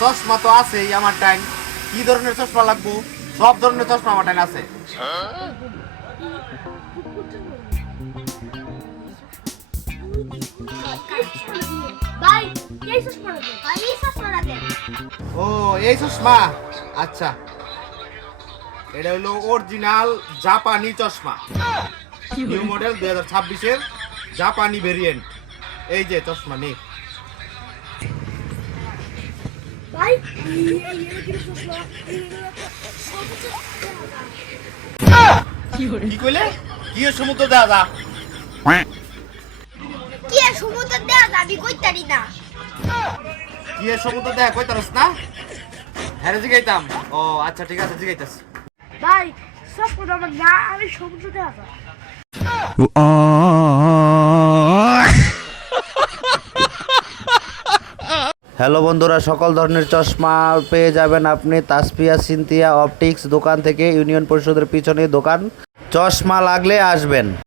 চশমা তো আছেই আমার টাইম। কি ধরনের চশমা লাগবো? সব ধরনের চশমা আমার টাইম আছে। ভাই এই চশমা রাখেন, ভাই এই চশমা রাখেন। ও এই চশমা, আচ্ছা। এটা হলো অরিজিনাল জাপানি চশমা, নিউ মডেল 2026-এর জাপানি ভেরিয়েন্ট। এই যে চশমা নেই ভাই এই কি চশমা? কি কইলে? কি এর সমুদ্র দেয়া যা? কি আর সমুদ্র দেয়া যাবি কইতারি না। কি এর সমুদ্র দেয়া কইতারস না? হ্যাঁ জিগাইতাম। ও আচ্ছা ঠিক আছে, জিগাইতাছি। ভাই সব কথা আমার না, আমি সমুদ্র দেয়া যা। হ্যালো বন্ধুরা, সকল ধরনের চশমা পেয়ে যাবেন আপনি তাসফিয়া সিনথিয়া অপটিক্স দোকান থেকে। ইউনিয়ন পরিষদের পিছনে দোকান। চশমা লাগলে আসবেন।